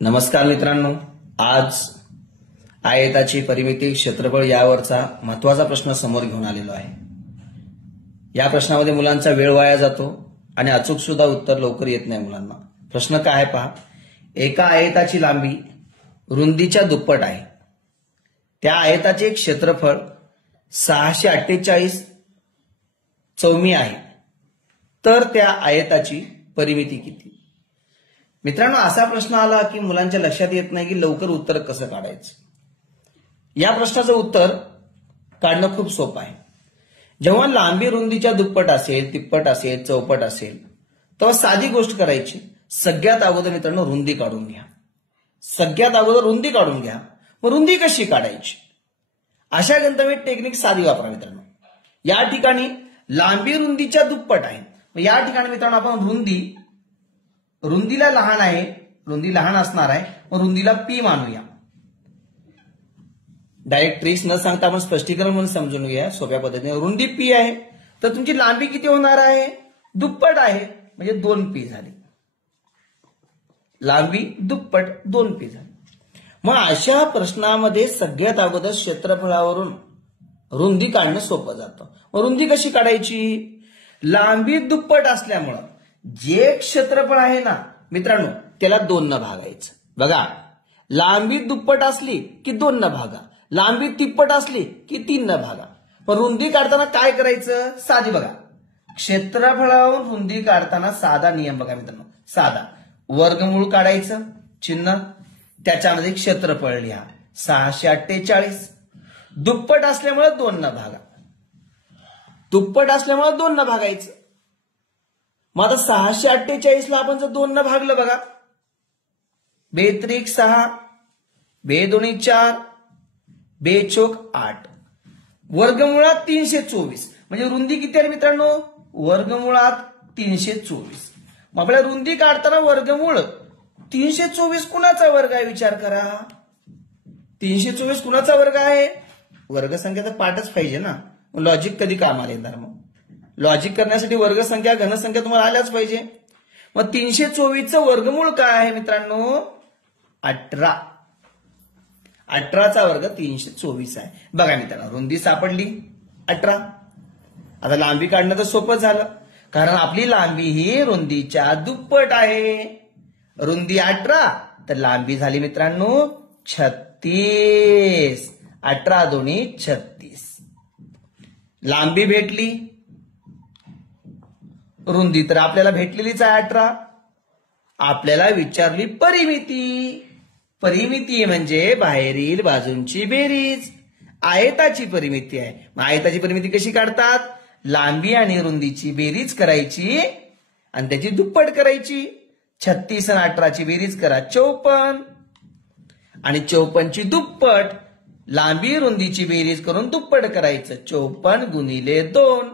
नमस्कार मित्रांनो, आज आयताची परिमिती क्षेत्रफळ यावरचा महत्वाचा प्रश्न समोर घेऊन आलेलो आहे। या प्रश्नामध्ये मुलांचा वेळ वाया जातो आणि अचूक सुद्धा उत्तर लवकर येत नाही मुलांना। प्रश्न काय आहे पहा, एका आयताची लांबी रुंदीच्या दुप्पट आहे, त्या आयताचे क्षेत्रफळ 648 चौमी आहे, तर त्या आयताची परिमिती किती? मित्रांनो, असा प्रश्न आला की मुलांच्या लक्षात येत नाही की लवकर उत्तर कसं काढायचं। या प्रश्नाचं उत्तर काढणं खूप सोपं आहे। जेव्हा लांबी रुंदीच्या दुप्पट असेल, तिप्पट असेल, चौपट असेल, तेव्हा साधी गोष्ट करायची, सगळ्यात अगोदर मित्रांनो रुंदी काढून घ्या। सगळ्यात अगोदर रुंदी काढून घ्या, मग रुंदी कशी काढायची? अशा गणिताची टेक्निक साधी वापरा मित्रांनो। या ठिकाणी लांबी रुंदीच्या दुप्पट आहे, मग या ठिकाणी मित्रांनो आपण रुंदीला लहान आहे, रुंदी लहान असणार आहे, मग रुंदीला पी मानूया। डायरेक्ट ट्रिक्स न सांगता आपण स्पष्टीकरण म्हणून समजून घ्या सोप्या पद्धतीने। रुंदी पी आहे तर तुमची लांबी किती होणार आहे? दुप्पट आहे, म्हणजे 2p झाली। लांबी दुप्पट 2p झाली। मग अशा प्रश्नामध्ये सगळ्यात अगोदर क्षेत्रफळावरून रुंदी काढणं सोपं जातं। मग रुंदी कशी काढायची? लांबी दुप्पट असल्यामुळं जे क्षेत्रफळ आहे ना मित्रांनो, त्याला 2 न भागायचं। बघा, लांबी दुप्पट असली की 2 न भागा, लांबी तिप्पट असली की 3 न भागा। पण रुंदी काढताना काय करायचं? साधी बघा, क्षेत्रफळावरून रुंदी काढताना साधा नियम बघा मित्रांनो, साधा वर्गमूळ काढायचं चिन्ह, त्याच्यामध्ये क्षेत्रफळ लिहा 648। दुप्पट असल्यामुळे 2 न भागा, दुप्पट असल्यामुळे 2 न भागायचं। मग आता 648 ला आपण जर 2 न भागलं बघा, 2 6, 2 4, 2 8, वर्गमुळात 324, म्हणजे रुंदी किती आहे मित्रांनो? वर्गमुळात 324। मग आपल्याला रुंदी काढताना वर्गमूळ 324 कुणाचा वर्ग आहे विचार करा। 324 कुणाचा वर्ग आहे? वर्गसंख्या तर पाठच पाहिजे ना, लॉजिक कधी कामाला येणार? मग लॉजिक करण्यासाठी वर्गसंख्या घनसंख्या तुम्हाला आल्याच पाहिजे। मग 324चं वर्गमूळ काय आहे मित्रांनो? 18। 18चा वर्ग 324 आहे। बघा मित्रांनो, रुंदी सापडली 18। आता लांबी काढणं तर सोपं झालं, कारण आपली लांबी ही रुंदीच्या दुप्पट आहे। रुंदी 18 तर लांबी झाली मित्रांनो 36। 18 दोन्ही 36। लांबी भेटली, रुंदी तर आपल्याला भेटलेलीच आहे 18। आपल्याला विचारली परिमिती। परिमिती म्हणजे बाहेरील बाजूंची बेरीज, आयताची परिमिती आहे। मग आयताची परिमिती कशी काढतात? लांबी आणि रुंदीची बेरीज करायची आणि त्याची दुप्पट करायची। 36 आणि 18ची बेरीज करा 54, आणि 54ची दुप्पट लांबी रुंदीची बेरीज करून दुप्पट करायचं। 54 गुणिले 2,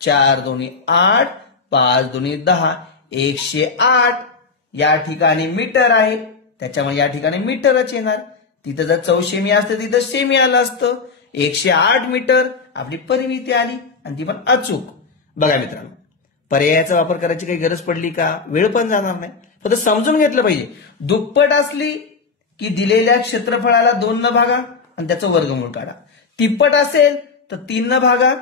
4 दोन्ही 8, 5 दोन्ही 10, 108। या ठिकाणी मीटर आहे, त्याच्यामुळे या ठिकाणी मीटरच येणार। तिथं जर 4 सेमी असतं तिथं सेमी आलं असतं। 108 मीटर आपली परिमिती आली, आणि ती पण अचूक। बघा मित्रांनो, पर्यायाचा वापर करायची काही गरज पडली का? वेळ पण जाणार नाही, फक्त समजून घेतलं पाहिजे। दुप्पट असली की दिलेल्या क्षेत्रफळाला 2 न भागा आणि त्याचं वर्गमूळ काढा। तिप्पट असेल तर 3 न भागा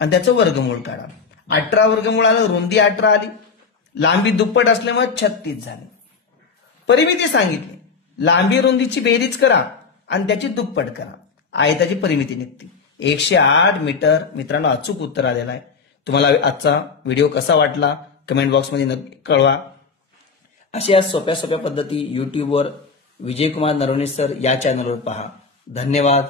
आणि त्याचं वर्गमूळ काढा। 18 वर्गमूळ आलं, रुंदी 18 आली। लांबी दुप्पट असल्यामुळे 36 झाली। परिमिती सांगितली, लांबी रुंदीची बेरीज करा आणि त्याची दुप्पट करा, आयताची परिमिती निघते 108 मीटर। मित्रांनो, अचूक उत्तर आलेलं आहे। तुम्हाला आजचा व्हिडिओ कसा वाटला कमेंट बॉक्समध्ये नक्की कळवा। अशा सोप्या सोप्या पद्धती युट्यूबवर विजयकुमार नरवणे सर या चॅनलवर पहा। धन्यवाद।